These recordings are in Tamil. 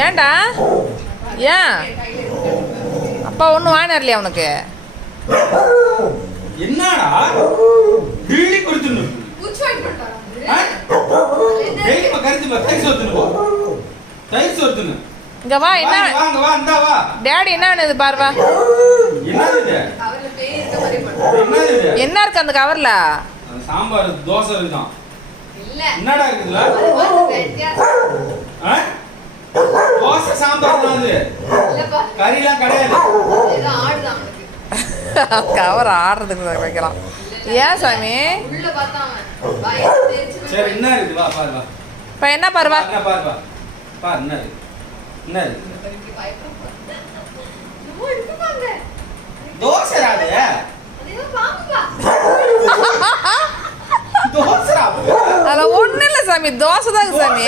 ஏன்டா ஏன் அப்பா ஒன்றும் வாங்கினார்லையா அவனுக்கு? என்னடா டெய்லி கொடுத்துடணும். டெய்லி கருத்து தயிர் சோத்துன்னு போ. தயிர் சோத்துன்னு இங்க வா. என்ன வாங்க வா இந்தா வா. டாடி என்ன பாருவா. என்னது இது? என்னது இது? என்ன இருக்கு அந்த கவர்ல? சாம்பார் தோசை இருக்குதான். இல்ல என்னடா இருக்குதுல? தோசை சாம்பார் தான் அது. இல்லப்பா கறிலாம் கிடையாது. ஏதோ ஆடுதான் அவனுக்கு. கவர் ஆடுறதுக்கு வைக்கலாம். ஏன் சாமி? உள்ள பார்த்தான். சரி என்ன இருக்கு வா பாரு வா. இப்ப என்ன பாருவா? என்ன பாரு வா. பாரு என்ன இருக்கு? என்ன இருக்கு? தோசை ராது. அதேதான் பாம்புப்பா. தோசை ராது. அல ஒண்ணு இல்ல சாமி, தோசை தான் சாமி.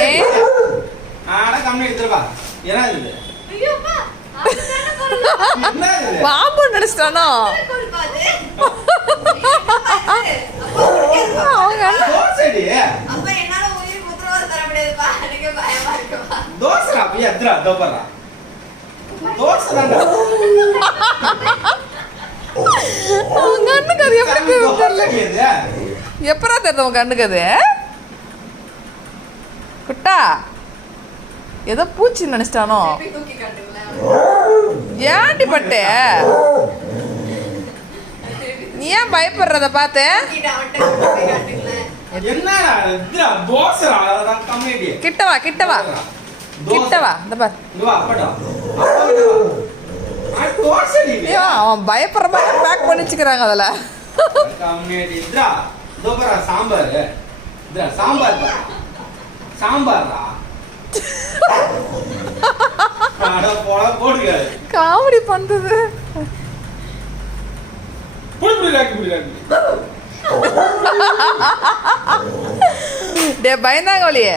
ஆனா கம்மி எடுத்துறவா. என்ன இது? ஐயோப்பா. பாம்பு நினைச்சிட்டானோ? தோசைடி. அப்ப என்னால உயிர் முத்திரவாத தர முடியாதுப்பா. எனக்கு பயமா இருக்குப்பா. தோசை அப்ப எத்ரா தோபரா. தோசை தான்டா. அவன் கண்ணுக்கு அது எப்படி தெரியல. எப்பரா தெரியுது உன் கண்ணுக்கு அது? குட்டா ஏதோ பூச்சி நினைச்சிட்டானோ? ஏன்டி பட்டு நீ ஏன் பயப்படுறத பார்த்து? கிட்டவா கிட்டவா கிட்டவா இந்த பார். அவன் பயப்படுற மாதிரி பேக் பண்ணி வச்சுக்கிறாங்க அதில். சாம்பார் சாம்பார் சாம்பாரா காமெடி பண்றது. டே பயந்தாங்க வழியே.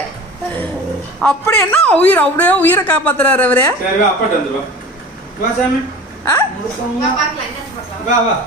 அப்படி என்ன உயிர் அப்படியே உயிரை காப்பாத்துறாரு அவரு. சரி வா அப்பாட்ட வந்துருவா. வா சாமி. வா வா.